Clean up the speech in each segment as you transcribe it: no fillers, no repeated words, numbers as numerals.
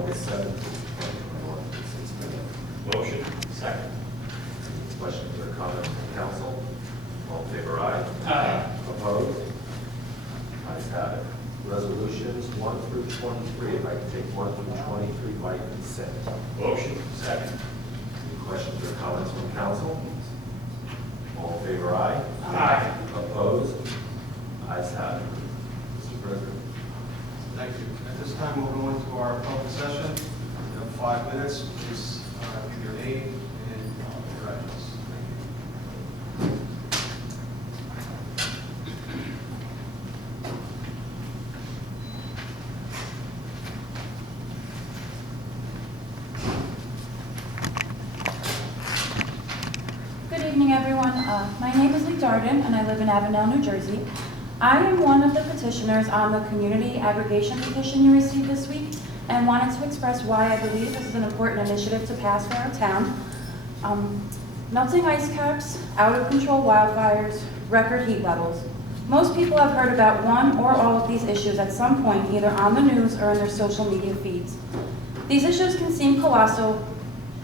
August 7th, 2021, at 6 p.m. Motion. Second. Questions or comments from council? All in favor, aye. Aye. Opposed? Ayes have it. Resolutions 1 through 23. If I can take 1 through 23 by consent. Motion. Second. Any questions or comments from council? All in favor, aye. Aye. Opposed? Ayes have it. Mr. President. Thank you. At this time, we'll go into our public session. We have 5 minutes. Please give your name and your address. Thank you. Good evening, everyone. My name is Lee Darden, and I live in Avondale, New Jersey. I am one of the petitioners on the community aggregation petition you received this week, and wanted to express why I believe this is an important initiative to pass for our town. Melting ice caps, out-of-control wildfires, record heat levels. Most people have heard about one or all of these issues at some point, either on the news or in their social media feeds. These issues can seem colossal.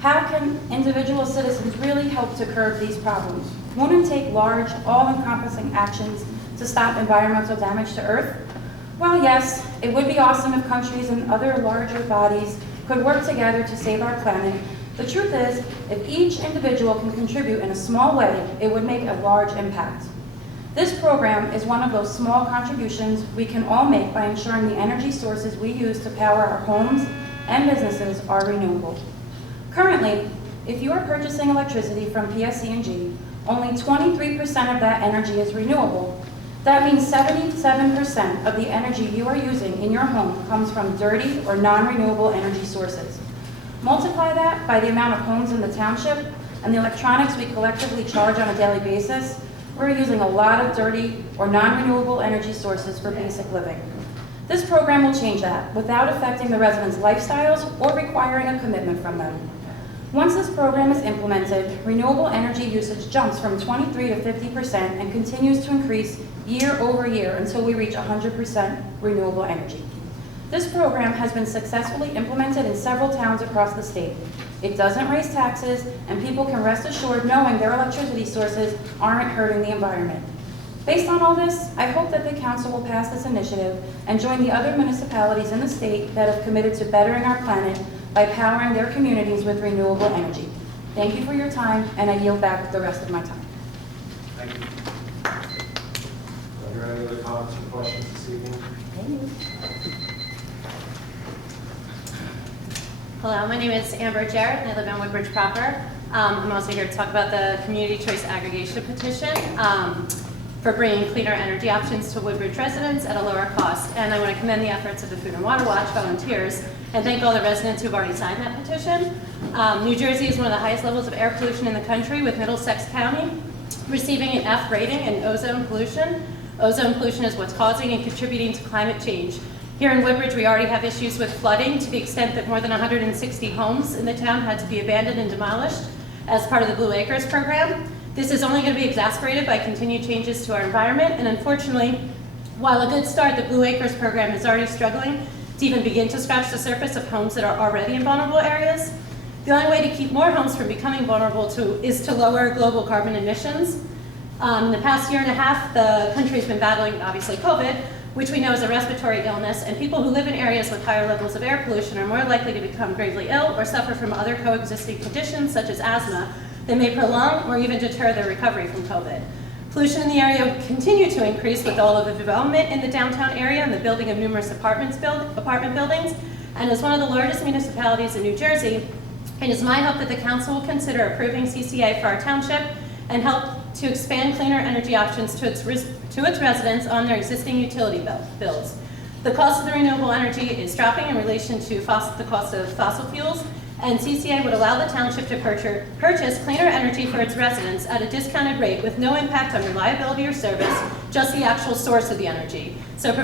How can individual citizens really help to curb these problems? Won't it take large, all-encompassing actions to stop environmental damage to Earth? Well, yes, it would be awesome if countries and other larger bodies could work together to save our planet. The truth is, if each individual can contribute in a small way, it would make a large impact. This program is one of those small contributions we can all make by ensuring the energy sources we use to power our homes and businesses are renewable. Currently, if you are purchasing electricity from PSE&G, only 23% of that energy is renewable. That means 77% of the energy you are using in your home comes from dirty or non-renewable energy sources. Multiply that by the amount of homes in the township and the electronics we collectively charge on a daily basis, we're using a lot of dirty or non-renewable energy sources for basic living. This program will change that without affecting the residents' lifestyles or requiring a commitment from them. Once this program is implemented, renewable energy usage jumps from 23 to 50% and continues to increase year over year until we reach 100% renewable energy. This program has been successfully implemented in several towns across the state. It doesn't raise taxes, and people can rest assured knowing their electricity sources aren't hurting the environment. Based on all this, I hope that the council will pass this initiative and join the other municipalities in the state that have committed to bettering our planet by powering their communities with renewable energy. Thank you for your time, and I yield back the rest of my time. Thank you. Are there any other comments or questions this evening? Hello, my name is Amber Jarrett, and I live in Woodbridge proper. I'm also here to talk about the Community Choice Aggregation Petition for bringing cleaner energy options to Woodbridge residents at a lower cost. And I want to commend the efforts of the Food and Water Watch volunteers and thank all the residents who've already signed that petition. New Jersey is one of the highest levels of air pollution in the country, with Middlesex County receiving an F rating in ozone pollution. Ozone pollution is what's causing and contributing to climate change. Here in Woodbridge, we already have issues with flooding to the extent that more than 160 homes in the town had to be abandoned and demolished as part of the Blue Acres program. This is only going to be exacerbated by continued changes to our environment, and unfortunately, while a good start, the Blue Acres program is already struggling to even begin to scratch the surface of homes that are already in vulnerable areas. The only way to keep more homes from becoming vulnerable is to lower global carbon emissions. In the past year and a half, the country's been battling, obviously, COVID, which we know is a respiratory illness, and people who live in areas with higher levels of air pollution are more likely to become gravely ill or suffer from other coexisting conditions such as asthma that may prolong or even deter their recovery from COVID. Pollution in the area will continue to increase with all of the development in the downtown area and the building of numerous apartment buildings. And as one of the largest municipalities in New Jersey, it is my hope that the council will consider approving CCA for our township and help to expand cleaner energy options to its residents on their existing utility bills. The cost of the renewable energy is dropping in relation to the cost of fossil fuels, and CCA would allow the township to purchase cleaner energy for its residents at a discounted rate with no impact on reliability or service, just the actual source of the energy. So it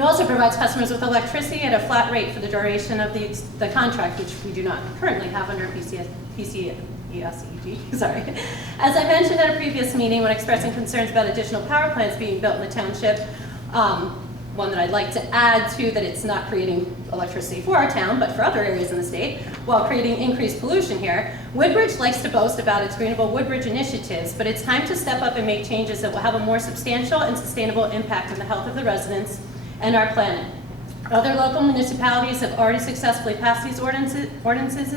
also provides customers with electricity at a flat rate for the duration of the contract, which we do not currently have under PCEG. Sorry. As I mentioned at a previous meeting when expressing concerns about additional power plants being built in the township, one that I'd like to add to that it's not creating electricity for our town, but for other areas in the state, while creating increased pollution here. Woodbridge likes to boast about its Greenable Woodbridge initiatives, but it's time to step up and make changes that will have a more substantial and sustainable impact on the health of the residents and our planet. Other local municipalities have already successfully passed these ordinances,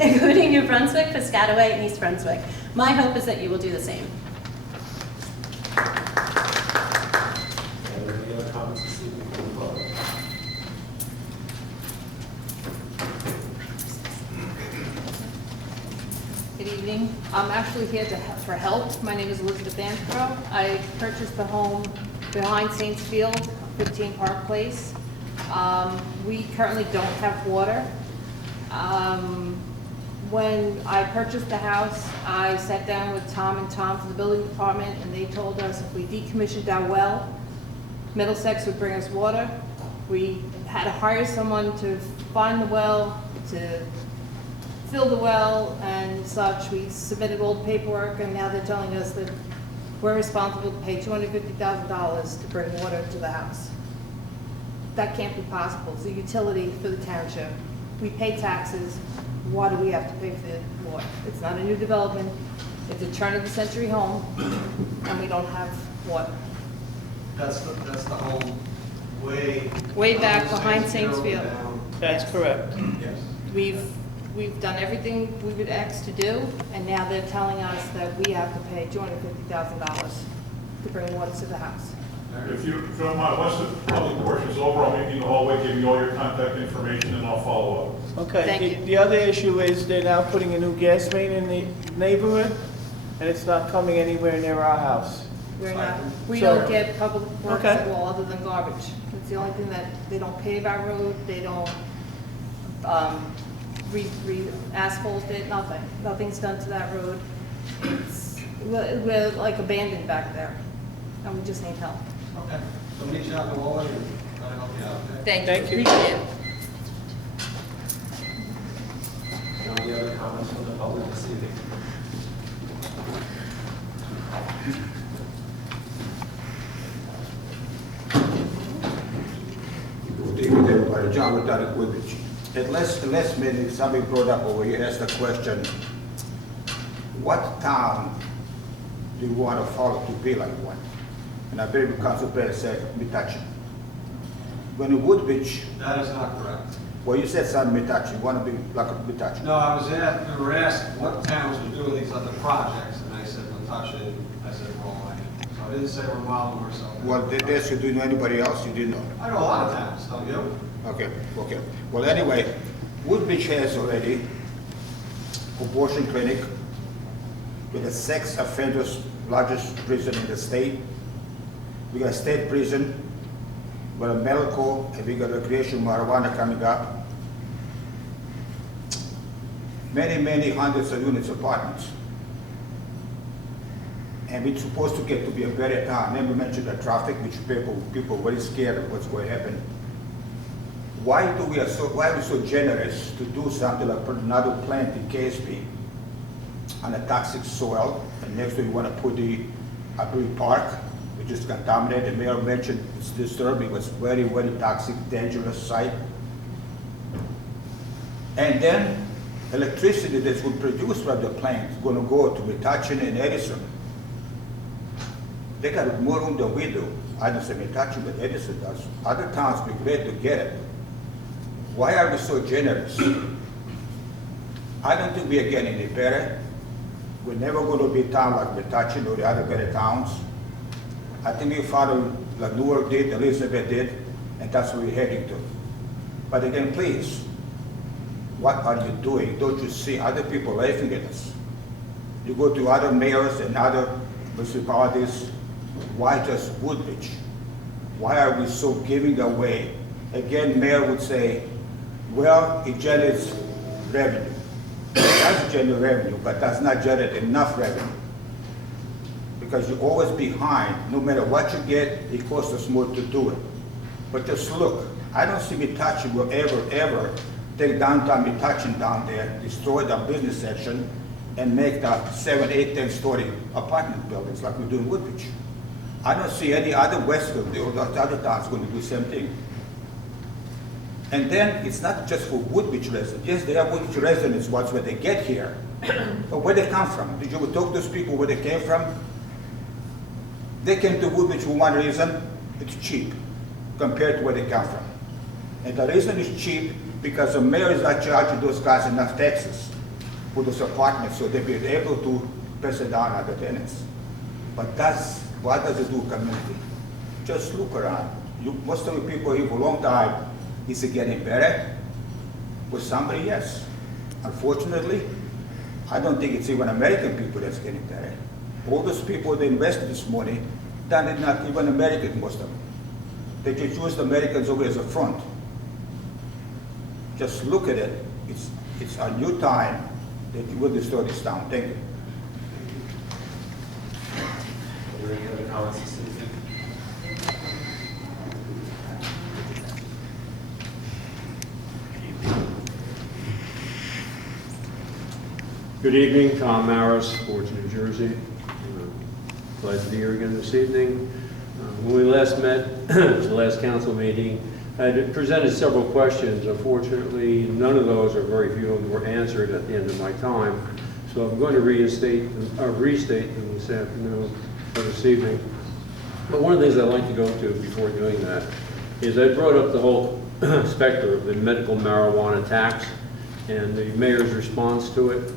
including New Brunswick, Piscataway, and East Brunswick. My hope is that you will do the same. Any other comments this evening from the public? Good evening. I'm actually here for help. My name is Elizabeth Anthro. I purchased the home behind Saints Field, 15 Park Place. We currently don't have water. When I purchased the house, I sat down with Tom and Tom from the building department, and they told us if we decommissioned our well, Middlesex would bring us water. We had to hire someone to find the well, to fill the well and such. We submitted all the paperwork, and now they're telling us that we're responsible to pay $250,000 to bring water to the house. That can't be possible. It's a utility for the township. We pay taxes. Why do we have to pay for the water? It's not a new development. It's a turn-of-the-century home, and we don't have water. That's the home way. Way back behind Saints Field. Down. That's correct. Yes. We've done everything we would ask to do, and now they're telling us that we have to pay $250,000 to bring water to the house. If you don't mind, once the public portion is over, I'll meet you in the hallway, give you all your contact information, and I'll follow up. Okay, Thank you. the other issue is they're now putting a new gas main in the neighborhood, and it's not coming anywhere near our house. We So- don't get public works Okay. at all, other than garbage. It's the only thing that, they don't pave our road, they don't, re-asphalt it, nothing. Nothing's done to that road. We're like abandoned back there, and we just need help. Okay. So meet you out in the hallway and try to help you out. Okay? Thank you. Appreciate it. Any other comments from the public this evening? Good evening, everybody. John with Woodbridge. At last meeting, somebody brought up over here, asked the question, what town do you want to follow to be like one? And I believe Council Perez said, Mitachi. When in Woodbridge, That is not correct. well, you said something Mitachi, you want to be like a Mitachi. No, we were asked what towns were doing these other projects, and I said Latasha, I said Rowan. So I didn't say Ramallah or something. Well, did this, you do know anybody else you didn't know? I know a lot of towns, don't you? Okay. Well, anyway, Woodbridge has already abortion clinic with the sex offenders largest prison in the state. We got a state prison, we got a medical, and we got recreational marijuana coming up. Many hundreds of units apartments. And we're supposed to get to be a better town. Never mentioned the traffic, which people are very scared of what's going to happen. Why are we so generous to do something like put another plant in KSP on a toxic soil, and next to we want to put the Abri Park, which is contaminated. The mayor mentioned it's disturbing, it's very toxic, dangerous site. And then electricity that would produce from the plant is going to go to Metuchen and Edison. They got more room than we do. I don't say Metuchen, but Edison does. Other towns be glad to get it. Why are we so generous? I don't think we are getting any better. We're never going to be a town like Metuchen or the other better towns. I think we follow like Newark did, Elizabeth did, and that's where we're heading to. But again, please, what are you doing? Don't you see other people laughing at us? You go to other mayors and other municipalities, why just Woodbridge? Why are we so giving away? Again, mayor would say, well, it generates revenue. It does generate revenue, but does not generate enough revenue. Because you're always behind. No matter what you get, it costs us more to do it. But just look, I don't see Metuchen will ever take downtown Metuchen down there, destroy the business section, and make the 7, 8, 10-story apartment buildings like we do in Woodbridge. I don't see any other Westfield or the other towns going to do the same thing. And then it's not just for Woodbridge residents. Yes, they are Woodbridge residents once when they get here. But where they come from? Did you ever talk to those people where they came from? They came to Woodbridge for one reason: it's cheap compared to where they come from. And the reason it's cheap because the mayor is not charging those guys enough taxes for those apartments, so they'll be able to pass it down on the tenants. But what does it do, community? Just look around. Most of the people here for a long time. Is it getting better? With somebody, yes. Unfortunately, I don't think it's even American people that's getting better. All those people that invested this money, they're not even American, most of them. They just use the Americans over as a front. Just look at it. It's a new time that you will destroy this town. Thank you. Are there any other comments this evening? Good evening, Tom Maris, Forge, New Jersey. Glad to be here again this evening. When we last met, it was the last council meeting, I had presented several questions. Unfortunately, none of those, or very few of them, were answered at the end of my time. So I'm going to restate them this afternoon or this evening. But one of the things I'd like to go to before doing that is I brought up the whole specter of the medical marijuana tax and the mayor's response to it.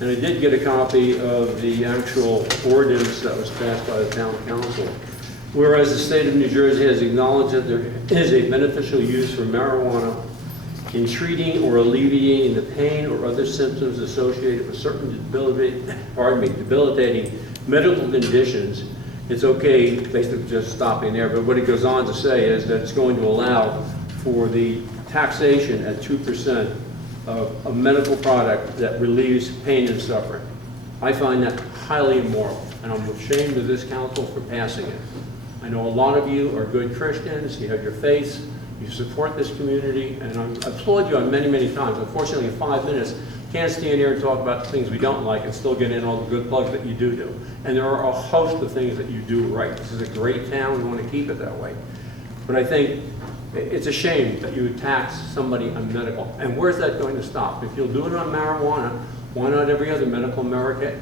And I did get a copy of the actual ordinance that was passed by the town council. Whereas the state of New Jersey has acknowledged that there is a beneficial use for marijuana in treating or alleviating the pain or other symptoms associated with certain debilitating medical conditions, it's okay, basically just stopping there. But what it goes on to say is that it's going to allow for the taxation at 2% of a medical product that relieves pain and suffering. I find that highly immoral, and I'm ashamed of this council for passing it. I know a lot of you are good Christians, you have your faiths, you support this community, and I applaud you on many, many times. Unfortunately, in 5 minutes, can't stand here and talk about things we don't like and still get in all the good plugs that you do. And there are a host of things that you do right. This is a great town, we want to keep it that way. But I think it's a shame that you would tax somebody on medical. And where's that going to stop? If you'll do it on marijuana, why not every other medical medical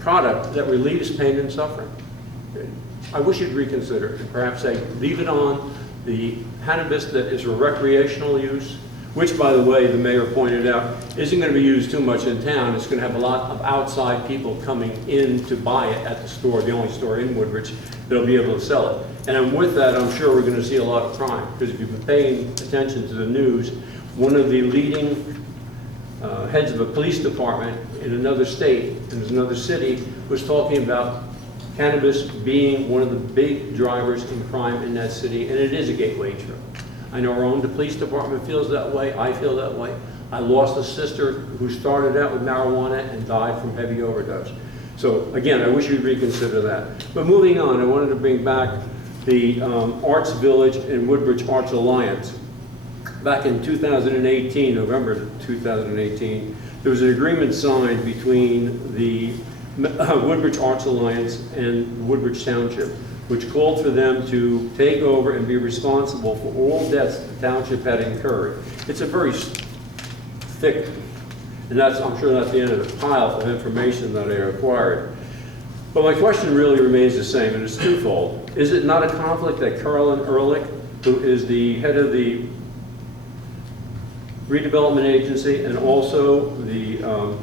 product that relieves pain and suffering? I wish you'd reconsider and perhaps say, leave it on the cannabis that is for recreational use, which, by the way, the mayor pointed out, isn't going to be used too much in town. It's going to have a lot of outside people coming in to buy it at the store, the only store in Woodbridge that'll be able to sell it. And with that, I'm sure we're going to see a lot of crime, because if you've been paying attention to the news, one of the leading heads of a police department in another state, in another city, was talking about cannabis being one of the big drivers in crime in that city, and it is a gateway drug. I know our own police department feels that way. I feel that way. I lost a sister who started out with marijuana and died from heavy overdose. So again, I wish you'd reconsider that. But moving on, I wanted to bring back the Arts Village and Woodbridge Arts Alliance. Back in 2018, November 2018, there was an agreement signed between the Woodbridge Arts Alliance and Woodbridge Township, which called for them to take over and be responsible for all debts the township had incurred. It's a very thick, and I'm sure that's the end of the pile of information that I acquired. But my question really remains the same, and it's twofold. Is it not a conflict that Carolyn Ehrlich, who is the head of the redevelopment agency and also the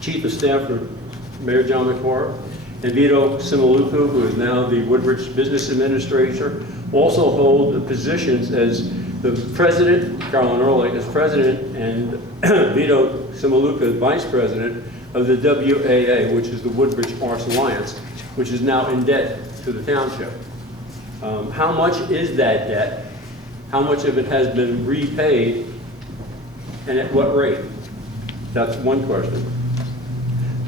chief of staff for Mayor John McCord, and Vito Simaluku, who is now the Woodbridge Business Administrator, also hold the positions as the president, Carolyn Ehrlich as president, and Vito Simaluku as vice president of the WAA, which is the Woodbridge Arts Alliance, which is now in debt to the township. How much is that debt? How much of it has been repaid, and at what rate? That's one question.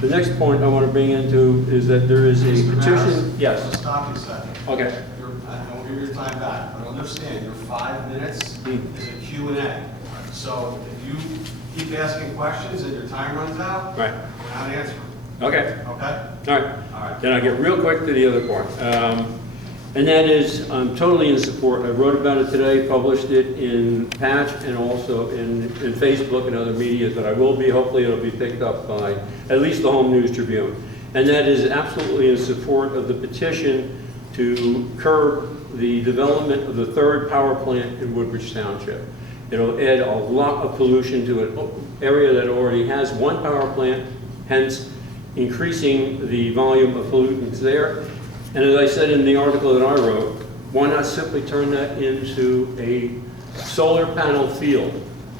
The next point I want to bring into is that there is a Mr. petition. Maris, Yes. I'll stop you a second. Okay. I won't give you your time back, but understand, your 5 minutes is a Q&A. So if you keep asking questions and your time runs out, Right. we're not answering, Okay. okay? All right. All right. Then I'll get real quick to the other part. And that is, I'm totally in support. I wrote about it today, published it in Patch and also in Facebook and other media, but I will be, hopefully it'll be picked up by at least the Home News Tribune. And that is absolutely in support of the petition to curb the development of the third power plant in Woodbridge Township. It'll add a lot of pollution to an area that already has one power plant, hence increasing the volume of pollutants there. And as I said in the article that I wrote, why not simply turn that into a solar panel field?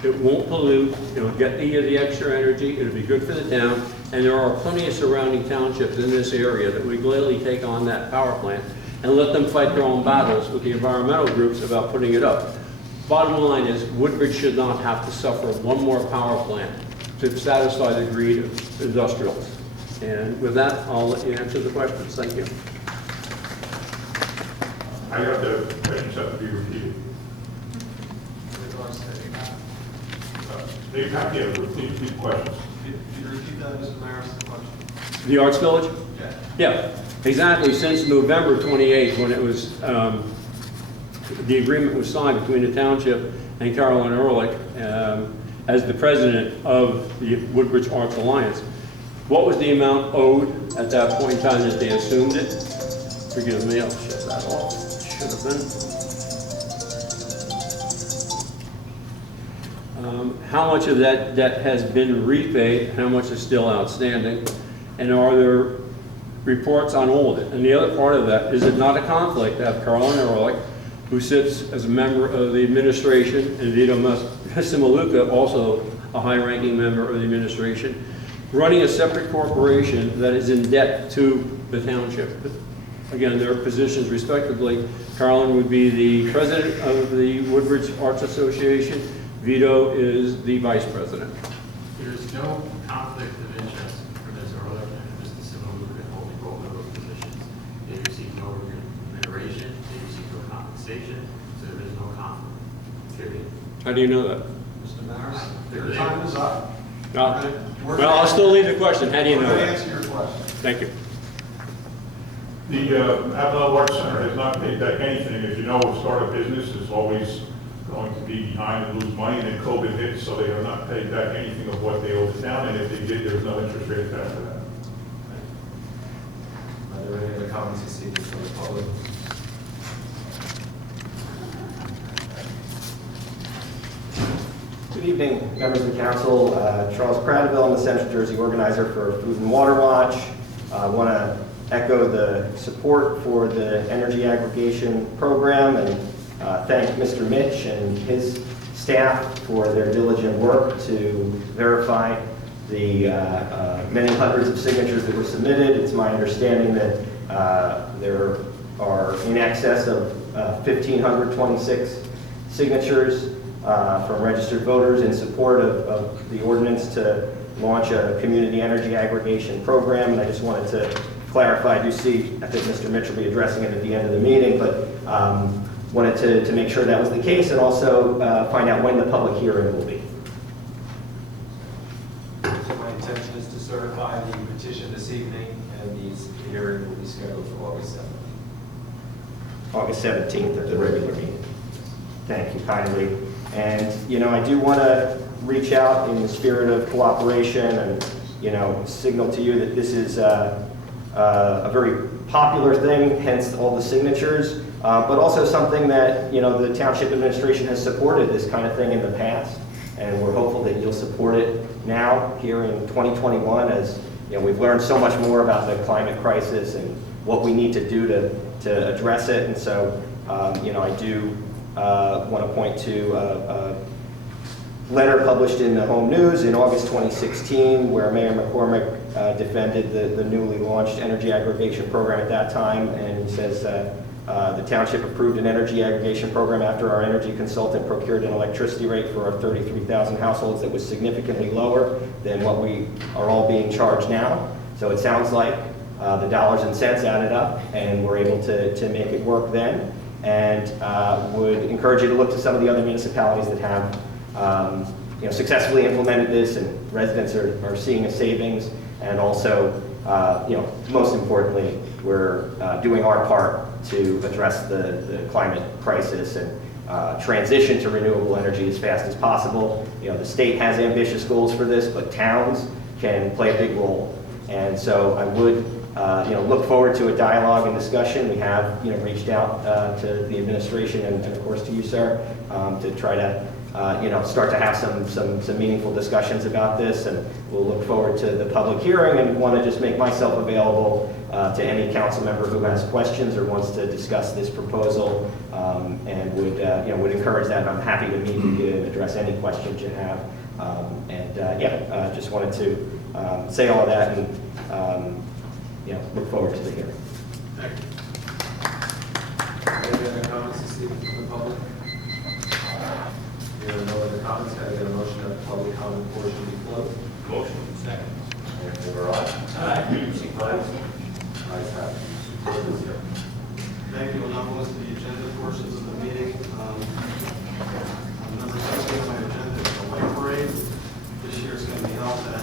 It won't pollute, it'll get the extra energy, it'll be good for the town, and there are plenty of surrounding townships in this area that would gladly take on that power plant and let them fight their own battles with the environmental groups about putting it up. Bottom line is, Woodbridge should not have to suffer one more power plant to satisfy the greed of industrials. And with that, I'll let you answer the questions. Thank you. I got the questions have to be repeated. They have to have repeat questions. Could you repeat that, Mr. Maris, the question? The Arts Village? Yeah. Yeah, exactly. Since November 28th, when it was, the agreement was signed between the township and Carolyn Ehrlich as the president of the Woodbridge Arts Alliance. What was the amount owed at that point in time that they assumed it? Forgive me, I'll shut that off. Should have been. How much of that debt has been repaid? How much is still outstanding? And are there reports on all of it? And the other part of that, is it not a conflict to have Carolyn Ehrlich, who sits as a member of the administration, and Vito Simaluka, also a high-ranking member of the administration, running a separate corporation that is in debt to the township? Again, their positions respectively. Carolyn would be the president of the Woodbridge Arts Association. Vito is the vice president. There's no conflict of interest for Ms. Ehrlich and Mr. Simaluka holding both of those positions. They receive no remuneration, they receive no compensation, so there is no conflict, period. How do you know that? Mr. Maris, your time is up. No. We're Well, I'll still leave the question. How do you We're know going to that? answer your question. Thank you. The Avalon Arts Center has not paid back anything. As you know, a startup business is always going to be behind and lose money, and then COVID hit, so they have not paid back anything of what they owe the town, and if they did, there's no interest rate attached to that. Are there any other comments you see from the public? Good evening, members of the council. Charles Prattville, I'm the Central Jersey organizer for Food and Water Watch. I want to echo the support for the energy aggregation program and thank Mr. Mitch and his staff for their diligent work to verify the many hundreds of signatures that were submitted. It's my understanding that there are in excess of 1,526 signatures from registered voters in support of the ordinance to launch a community energy aggregation program. And I just wanted to clarify, I do see, I think Mr. Mitch will be addressing it at the end of the meeting, but wanted to make sure that was the case and also find out when the public hearing will be. So my intention is to certify the petition this evening, and the hearing will be scheduled for August 7th. August 17th at the regular meeting. Thank you kindly. And, you know, I do want to reach out in the spirit of cooperation and, you know, signal to you that this is a very popular thing, hence all the signatures, but also something that, you know, the township administration has supported this kind of thing in the past, and we're hopeful that you'll support it now here in 2021 as, you know, we've learned so much more about the climate crisis and what we need to do to address it. And so, you know, I do want to point to a letter published in the Home News in August 2016 where Mayor McCormick defended the newly launched energy aggregation program at that time, and he says the township approved an energy aggregation program after our energy consultant procured an electricity rate for our 33,000 households that was significantly lower than what we are all being charged now. So it sounds like the dollars and cents added up, and we're able to make it work then. And would encourage you to look to some of the other municipalities that have successfully implemented this, and residents are seeing a savings. And also, most importantly, we're doing our part to address the climate crisis and transition to renewable energy as fast as possible. The state has ambitious goals for this, but towns can play a big role. And so I would look forward to a dialogue and discussion. We have reached out to the administration and of course to you, sir, to try to start to have some meaningful discussions about this, and we'll look forward to the public hearing, and want to just make myself available to any council member who has questions or wants to discuss this proposal, and would encourage that. I'm happy to meet with you and address any questions you have. Just wanted to say all of that, and look forward to the hearing. Thank you. Any other comments this evening from the public? There are no other comments. Can I get a motion that the public comment portion be closed? Motion. Second. All in favor, aye? Aye. Any opposed? Ayes have it. Report is here. Thank you. We'll now go to the agenda portions of the meeting. Number 16 on my agenda is the light parade. This year it's going to be held at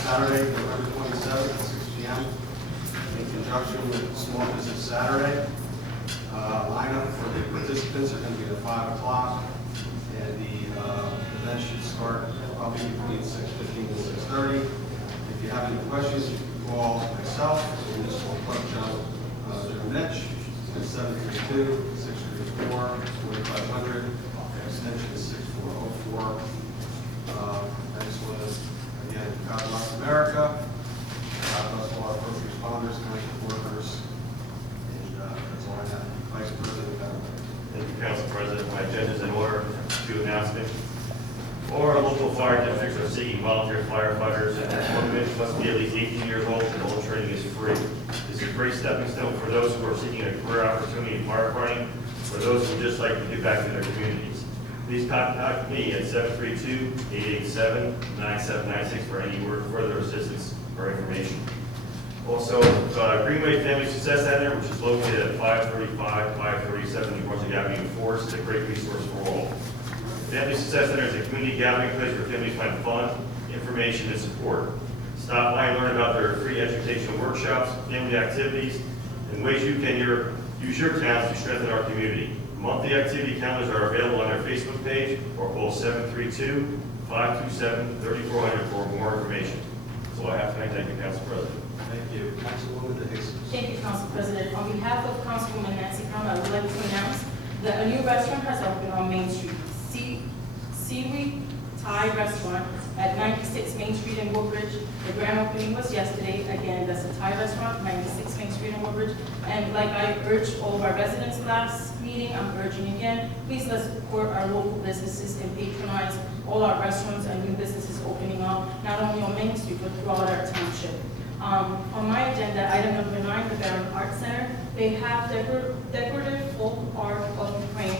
Saturday, November 27th at 6 p.m. in conjunction with Small Business Saturday. Lineup for the participants are going to be at 5 o'clock, and the event should start probably between 6:15 and 6:30. If you have any questions, you can call myself, or Municipal Clerk Joe Mitch, at 732-634-4500, extension is 6404. I just want to, again, God bless America, God bless all our first responders, township workers, and that's all I have. Vice President Bennett. Thank you, Council President. My agenda is in order. Two announcements. All our local fire districts are seeking volunteer firefighters, and one individual must be at least 18 years old, and all training is free. This is a great stepping stone for those who are seeking a career opportunity in firefighting, or those who would just like to give back to their communities. Please contact me at 732-887-9796 for any further assistance or information. Also, Greenway Family Success Center, which is located at 535-537 New Brunswick Avenue 4, is a great resource for all. Family Success Center is a community gathering place where families find fun, information, and support. Stop by and learn about their free educational workshops, family activities, and ways you can use your talents to strengthen our community. Monthly activity calendars are available on their Facebook page, or call 732-527-3400 for more information. That's all I have tonight. Thank you, Council President. Thank you. Councilwoman DeJesus. Thank you, Council President. On behalf of Councilwoman Nancy Brown, I would like to announce that a new restaurant has opened on Main Street, Seaweed Thai Restaurant at 96 Main Street in Woodbridge. The grand opening was yesterday. Again, that's a Thai restaurant, 96 Main Street in Woodbridge. And like I urged all of our residents last meeting, I'm urging again, please let's support our local businesses and patronize all our restaurants and new businesses opening up, not only on Main Street, but throughout our township. On my agenda, item number 9, the Barron Art Center. They have decorative folk art of Ukraine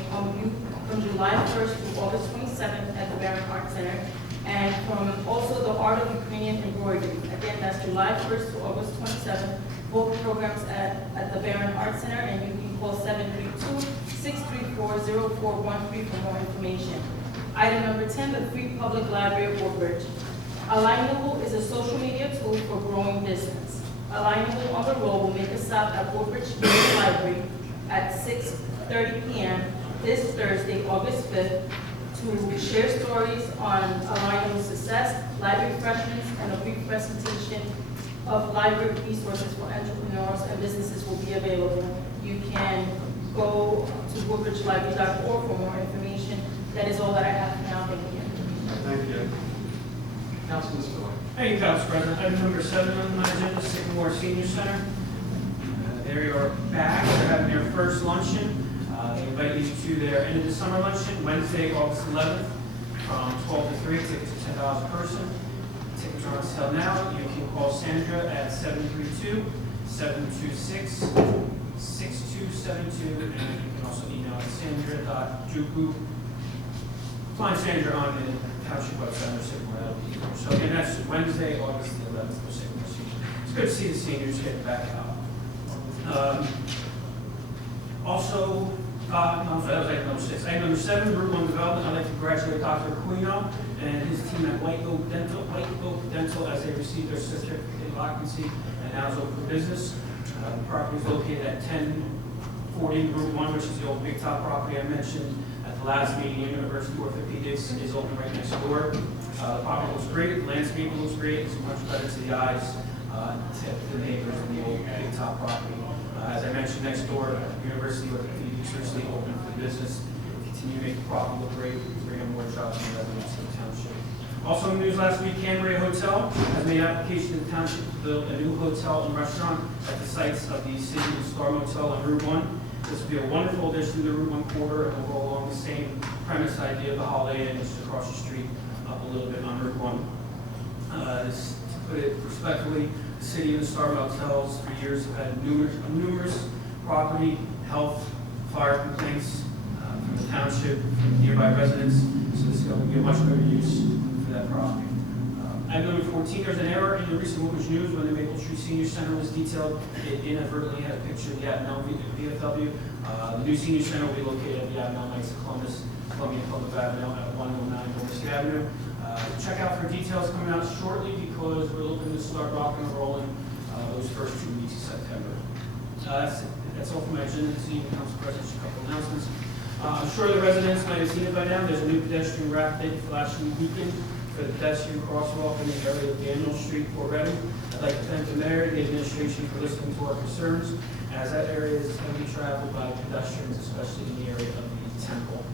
from July 1st to August 27th at the Barron Art Center, and from also the art of Ukrainian embroidery. Again, that's July 1st to August 27th. Both programs at the Barron Art Center, and you can call 732-634-0413 for more information. Item number 10, the Free Public Library of Woodbridge. Alignable is a social media tool for growing business. Alignable on the road will make a stop at Woodbridge Library at 6:30 p.m. this Thursday, August 5th, to share stories on Alignable success, library refreshments, and a brief presentation of library resources for entrepreneurs and businesses will be available. You can go to woodbridgelibrary.org for more information. That is all that I have for now. Thank you. Thank you. Councilman Spiller. Thank you, Council President. Item number 7 on my agenda, Sycamore Senior Center. There you are back. They're having their first luncheon. They invite you to their end of the summer luncheon, Wednesday, August 11th, from 12 to 3. Tickets are $10 a person. Tickets are on sale now. You can call Sandra at 732-726-6272, and you can also email Sandra.Juku. Find Sandra on the Township website or Sycamore. That'll be easier. So again, that's Wednesday, August the 11th, for Sycamore Senior. It's good to see the seniors getting back out. I'm sorry, that was item number 6. Item number 7, Route 1 Development, I'd like to congratulate Dr. Aquino and his team at White Oak Dental as they received their certificate of occupancy and now is open for business. The property is located at 1040 Route 1, which is the old Big Top property I mentioned at the last meeting. University Orthopedics is open right next door. The property looks great, the landscape looks great, it's much better to the eyes, to the neighbors than the old Big Top property. As I mentioned, next door, University Orthopedics recently opened for business. Continue to make the property look great, bring in more jobs and residents to the township. Also in the news last week, Cambria Hotel has made application to the township to build a new hotel and restaurant at the sites of the Sycamore Star Motel on Route 1. This will be a wonderful addition to the Route 1 corridor and will go along the same premise idea of the Holiday Inn, just across the street up a little bit on Route 1. This, to put it respectfully, the city and the Star Motels for years have had numerous property, health, fire complaints from the township, from nearby residents, so this is going to be a much better use for that property. Item number 14, there's an error in the recent Woodbridge News when the Maple Street Senior Center was detailed. It inadvertently had a picture of the Avenel VFW. The new Senior Center will be located at the Avenel Knights of Columbia Public Avenue at 109 North Avenue. Check out for details coming out shortly because we're looking to start rocking and rolling those first 2 weeks of September. That's all from my agenda this evening. Council President, just a couple announcements. I'm sure the residents might have seen it by now. There's a new pedestrian rapid flashing beacon for the pedestrian crosswalk in the area of Daniel Street, Port Reading. I'd like to thank the mayor and the administration for listening to our concerns, as that area is heavily traveled by pedestrians, especially in the area of the temple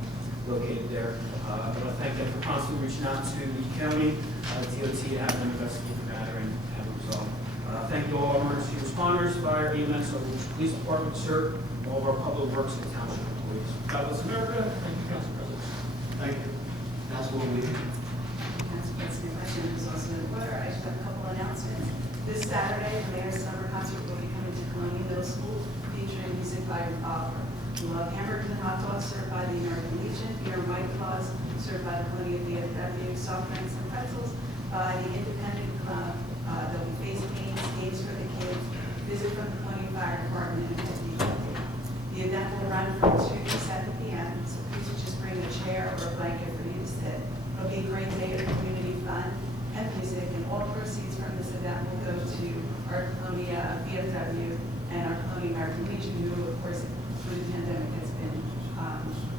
located there. I want to thank them for constantly reaching out to the county, DOT, and having them investigate the matter and have it resolved. Thank you all our emergency responders, fire, EMS, our police department, CERT, and all of our public works and township employees. God bless America. Thank you, Council President. Thank you. Councilwoman Lee. Council President, my name is also in order. I just have a couple announcements. This Saturday, the Mayor's Summer Concert will be coming to Columbia Middle School, featuring music by opera. We'll have hamburgers and hot dogs served by the American Legion, beer and White Claws served by the Columbia VFW, soft drinks and pretzels by the Independent Club. There'll be face paints, games for the kids, visit from the Columbia Fire Department, and the event will run from 2 to 7 p.m., so please just bring a chair or a blanket for you to sit. It'll be a great day of community fun and music, and all proceeds from this event will go to our Columbia VFW and our Columbia American Legion, who, of course, through the pandemic has been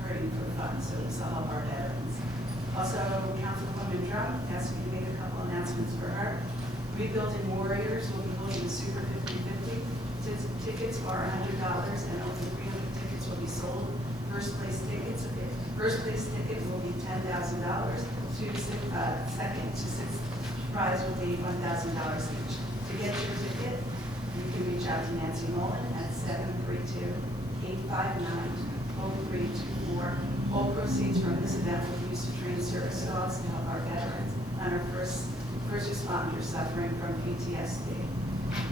hurting for funds, so this will help our veterans. Also, Councilwoman Drum asked me to make a couple announcements for her. Rebuilding Warriors will be holding the Super 50-50. Tickets are $100 and only 300 tickets will be sold. First place ticket will be $10,000. Second to sixth prize will be $1,000 each. To get your ticket, you can reach out to Nancy Mullen at 732-859-0324. All proceeds from this event will be used to train service dogs to help our veterans and our first responders suffering from PTSD.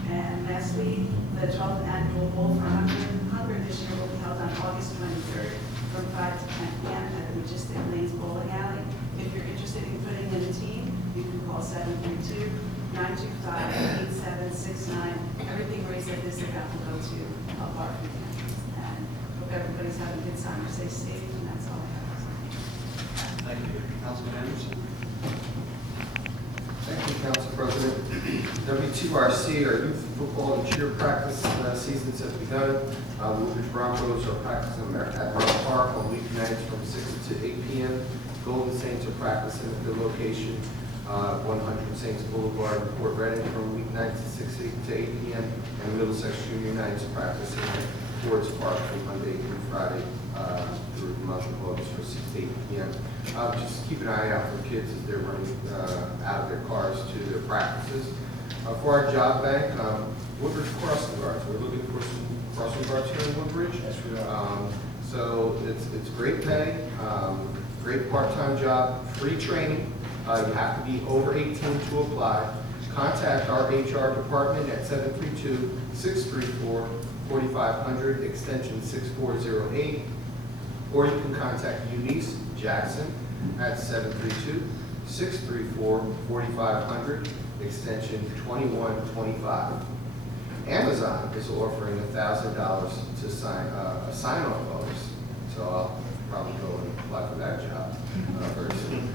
And lastly, the 12th annual Bowl for Hunger this year will be held on August 23rd from 5 to 10 p.m. at the Majestic Lanes Bowling Alley. If you're interested in putting in a team, you can call 732-925-8769. Everything raised at this event will go to help our food pantries. And hope everybody's having a good summer. Stay safe, and that's all I have. Thank you. Councilman Anderson. Thank you, Council President. W2RC, our youth football and cheer practice seasons have begun. The Woodbridge Broncos are practicing at Murray Park on weeknights from 6 to 8 p.m. Golden Saints are practicing at their location, 100 Saints Boulevard in Port Reading from weeknights at 6 to 8 p.m. And the Middlesex Junior Knights are practicing at Ford's Park from Monday through Friday through the month of August from 6 to 8 p.m. Just keep an eye out for kids as they're running out of their cars to their practices. For our job bank, Woodbridge Crossing Guards. We're looking for some crossing guards here in Woodbridge. Yes, we are. So it's great pay, great part-time job, free training. You have to be over 18 to apply. Contact our HR department at 732-634-4500, extension 6408. Or you can contact Eunice Jackson at 732-634-4500, extension 2125. Amazon is offering $1,000 to sign a sign-on bonus. So I'll probably go and apply for that job very soon.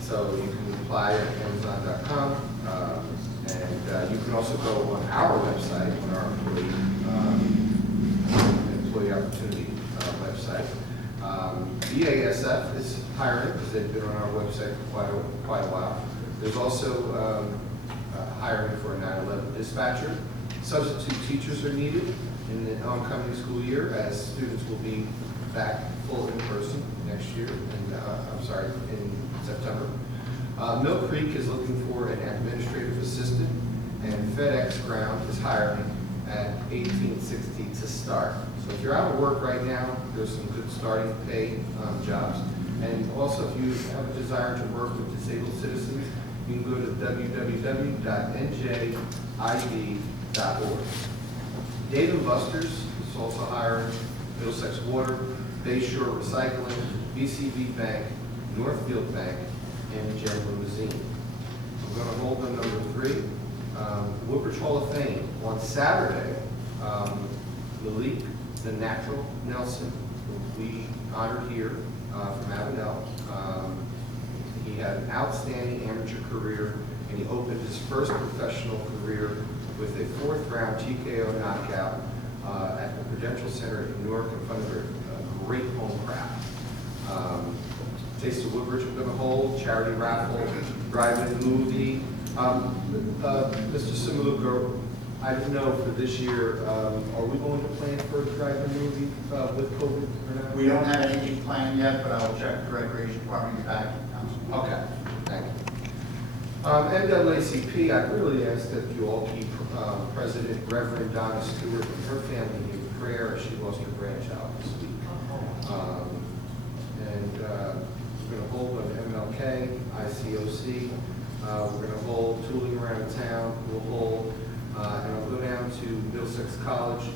So you can apply at Amazon.com, and you can also go on our website, on our employee opportunity website. BASF is hiring because they've been on our website for quite a while. There's also hiring for a 9/11 dispatcher. Substitute teachers are needed in the oncoming school year, as students will be back full in person next year, in September. Mill Creek is looking for an administrative assistant, and FedEx Ground is hiring at $18.60 to start. So if you're out of work right now, there's some good starting pay jobs. And also, if you have a desire to work with disabled citizens, you can go to www.njid.org. Dave & Buster's is also hiring, Middlesex Water, Bayshore Recycling, BCB Bank, Northfield Bank, and Jen Limousine. I'm going to hold on number 3. Woodbridge Hall of Fame. On Saturday, Malik the Natural Nelson will be honored here from Avenel. He had an outstanding amateur career, and he opened his first professional career with a 4th-round TKO knockout at the Prudential Center in Newark in front of a great home crowd. Taste of Woodbridge we're going to hold, charity raffle, drive-in movie. Mr. Simaluka, I didn't know for this year, are we going to plan for a drive-in movie with COVID or not? We don't have anything planned yet, but I'll check the recreation department back. Okay, thank you. NAACP, I really ask that you all keep President Reverend Donna Stewart and her family in prayer as she lost her grandchild this week. We're going to hold on MLK, ICOC. We're going to hold tooling around town. We'll hold, and I'll go down to Middlesex College.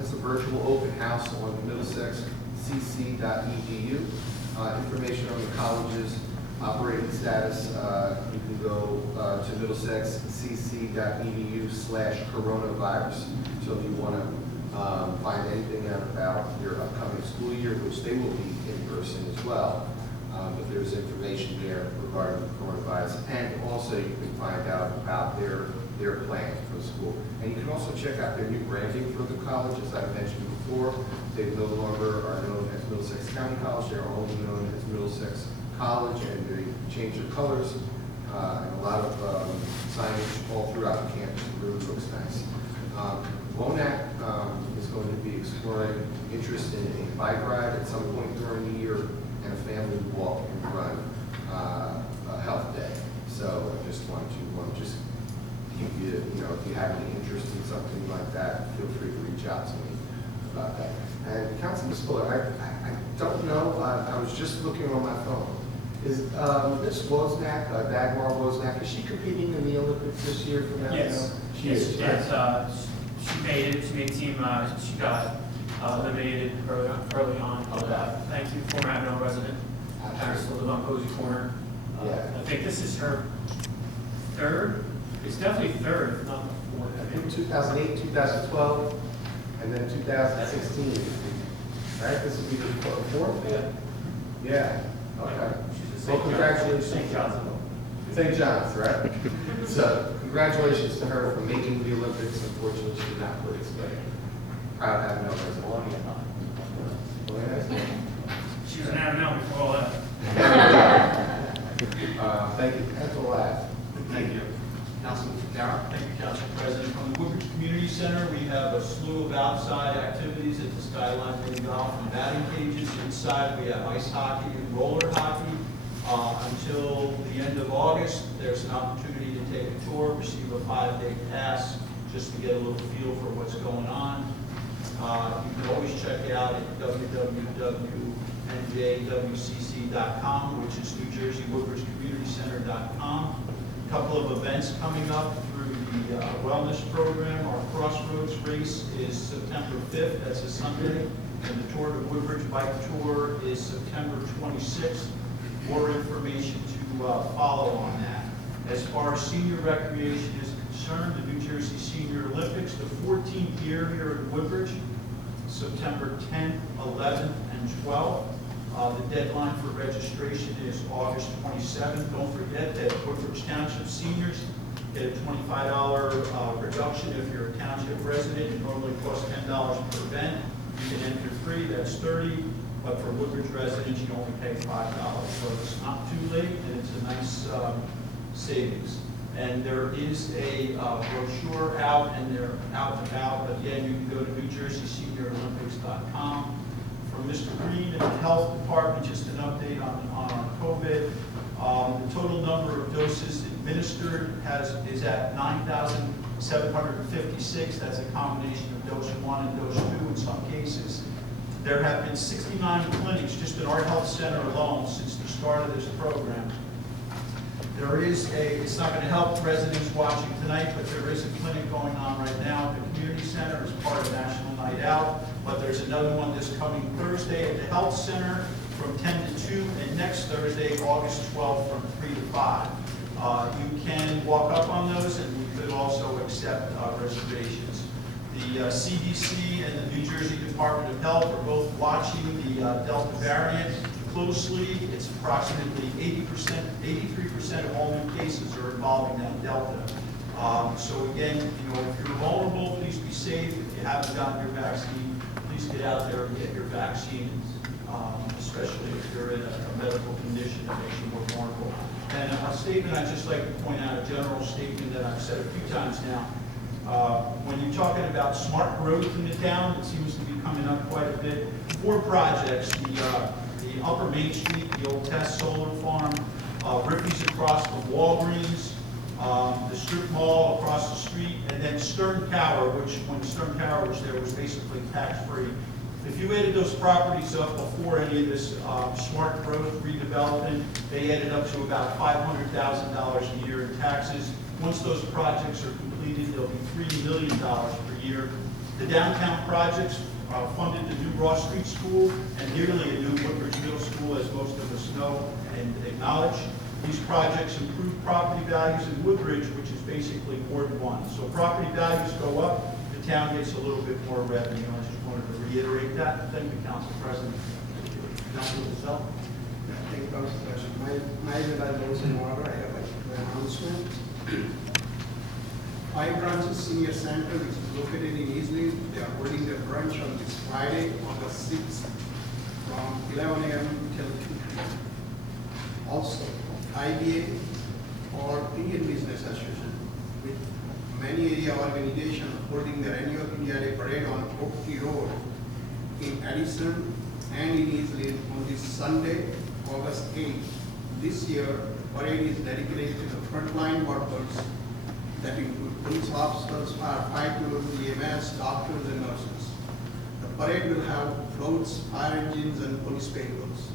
It's a virtual open house on middlesexcc.edu. Information on the college's operating status, you can go to middlesexcc.edu/coronavirus. So if you want to find anything out about your upcoming school year, which they will be in person as well, but there's information there regarding the coronavirus. And also you can find out about their plan for the school. And you can also check out their new branding for the college. As I mentioned before, they no longer are known as Middlesex County College. They're only known as Middlesex College, and they changed their colors and a lot of signage all throughout the campus. It really looks nice. WONAC is going to be exploring interest in a bike ride at some point during the year and a family walk and run health day. So I just want to just keep you, if you have any interest in something like that, feel free to reach out to me about that. And Councilman Spiller, I don't know, I was just looking on my phone. Is Miss Wozniak, Dagmar Wozniak, is she competing in the Olympics this year for now? Yes. She is. Yes, she made it. She made team. She got eliminated early on. Thank you, former Avenel resident. Paris lives on Posey Corner. I think this is her 3rd. It's definitely 3rd, if not the 4th. I think 2008, 2012, and then 2016. Right? This will be the 4th? Yeah. Okay. Well, congratulations. St. John's, right? So, congratulations to her for making the Olympics. Unfortunately, she did not participate. Proud to have no resident. She was an Avenel before all that. Thank you. That's all I have. Thank you. Councilman Darrell. Thank you, Council President. From the Woodbridge Community Center, we have a slew of outside activities at the Skyline Mini Golf and batting cages. Inside, we have ice hockey and roller hockey. Until the end of August, there's an opportunity to take a tour, receive a 5-day pass, just to get a little feel for what's going on. You can always check it out at www.njwcc.com, which is NewJerseyWoodbridgeCommunityCenter.com. A couple of events coming up through the wellness program. Our Crossroads race is September 5th, that's a Sunday, and the Tour de Woodbridge Bike Tour is September 26th. More information to follow on that. As far as senior recreation is concerned, the New Jersey Senior Olympics, the 14th year here at Woodbridge. September 10th, 11th, and 12th. The deadline for registration is August 27th. Don't forget that Woodbridge Township seniors get a $25 reduction if you're a township resident. It normally costs $10 per event. You can enter free, that's $30, but for Woodbridge residents, you only pay $5. So it's not too late, and it's a nice savings. And there is a brochure out, and they're out and about. Again, you can go to NewJerseySeniorOlympics.com. From Mr. Green in the Health Department, just an update on our COVID. The total number of doses administered is at 9,756. That's a combination of dose 1 and dose 2 in some cases. There have been 69 clinics just in our health center alone since the start of this program. There is it's not going to help residents watching tonight, but there is a clinic going on right now at the community center as part of National Night Out. But there's another one this coming Thursday at the health center from 10 to 2, and next Thursday, August 12th, from 3 to 5. You can walk up on those, and we could also accept reservations. The CDC and the New Jersey Department of Health are both watching the Delta variant closely. It's approximately 83% of all new cases are involving that Delta. So again, if you're vulnerable, please be safe. If you haven't gotten your vaccine, please get out there and get your vaccine, especially if you're in a medical condition that makes you more vulnerable. And a statement I'd just like to point out, a general statement that I've said a few times now. When you're talking about smart growth in the town, it seems to be coming up quite a bit. 4 projects, the Upper Main Street, the old Test Solar Farm, Ripley's across the Walgreens, the strip mall across the street, and then Stern Tower, which when Stern Tower was there was basically tax-free. If you added those properties up before any of this smart growth redevelopment, they added up to about $500,000 a year in taxes. Once those projects are completed, they'll be $3 million per year. The downtown projects funded the new Ross Street School and nearly a new Woodbridge Middle School, as most of us know and acknowledge. These projects improve property values in Woodbridge, which is basically Ward 1. So property values go up, the town gets a little bit more revenue. I just wanted to reiterate that. Thank you, Council President. Councilor Giselle. Thank you, Council President. My bill is in order. I have an announcement. 5 Branches Senior Center, which is located in Eastleigh, they are holding their brunch on this Friday, August 6th, from 11 a.m. till 2 p.m. Also, IBA or Indian Business Association, with many area organizations holding their annual India Day parade on Oak Tree Road in Addison and in Eastleigh on this Sunday, August 8th. This year, the parade is dedicated to the frontline workers that include police officers, firefighters, EMS, doctors, and nurses. The parade will have floats, fire engines, and police vehicles.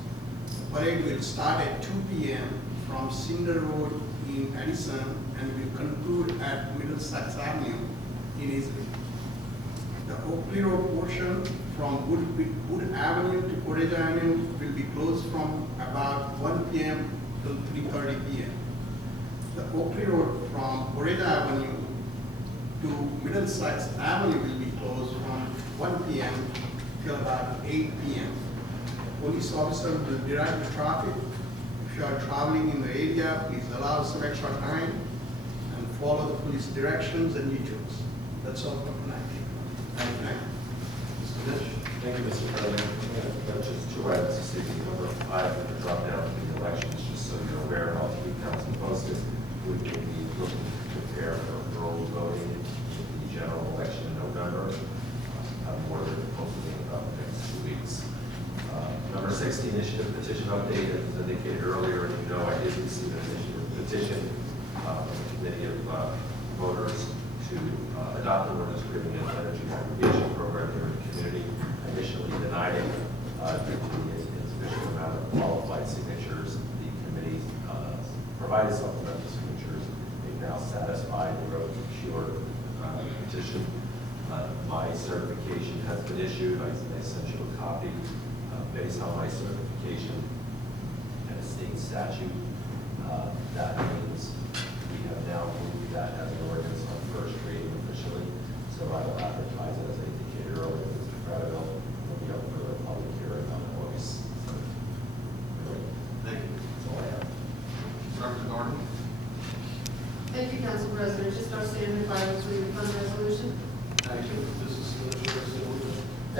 The parade will start at 2 p.m. from Cinder Road in Addison and will conclude at Middlesex Avenue in Eastleigh. The Oakley Road portion from Wood Avenue to Cottage Avenue will be closed from about 1 p.m. till 3:30 p.m. The Oakley Road from Cottage Avenue to Middlesex Avenue will be closed from 1 p.m. till about 8 p.m. Police officers will direct the traffic. If you are traveling in the area, please allow some extra time and follow the police directions and details. That's all for tonight. Thank you. Mr. Mitch. Thank you, Mr. President. Just 2 items this evening. Number 5, the drop down for the elections, just so you're aware, and I'll keep council posted. We will be looking to prepare for early voting in the general election in November. Have more than hopefully in about the next 2 weeks. Number 6, the initiative petition update. As indicated earlier, as you know, I did receive an initiative petition from the committee of voters to adopt an ordinance creating an energy aggregation program here in the community. I initially denied it due to the insufficient amount of qualified signatures. The committee provided supplemental signatures. They've now satisfied the road to cure petition. My certification has been issued. I sent you a copy. Based on my certification and a state statute, that means we have now moved that as an ordinance on first reading officially. So I will advertise it, as I indicated earlier, Mr. Crowell,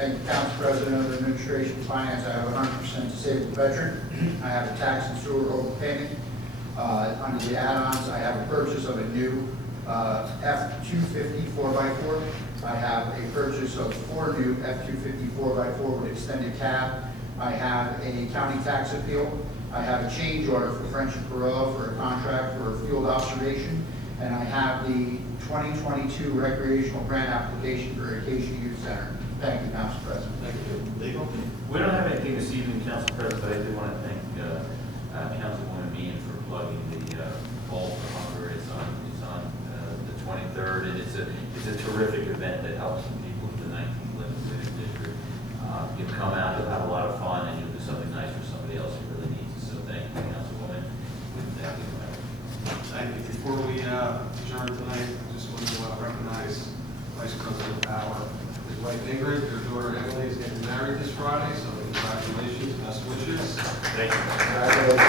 Thank you, Council President of the Administration and Finance. I have a 100% disabled veteran. I have a tax and sewer overpayment. Under the add-ons, I have a purchase of a new F-250 4x4. I have a purchase of 4 new F-250 4x4 with extended cab. I have a county tax appeal. I have a change order for French and Perot for a contract for field observation. And I have the 2022 recreational grant application for Acacia Youth Center. Thank you, Council President. Thank you. Legal? We don't have anything this evening, Council President, but I do want to thank Councilwoman Meehan for plugging the Ball for Hunger. It's on the 23rd, and it's a terrific event that helps people in the 19th legislative district. You come out, you'll have a lot of fun, and you'll do something nice for somebody else who really needs it. So thank you, Councilwoman. Thank you. Thank you. Before we adjourn tonight, I just want to recognize Vice President Bauer, his wife Ingrid, their daughter Emily is getting married this Friday, so congratulations, best wishes. Thank you. Congratulations.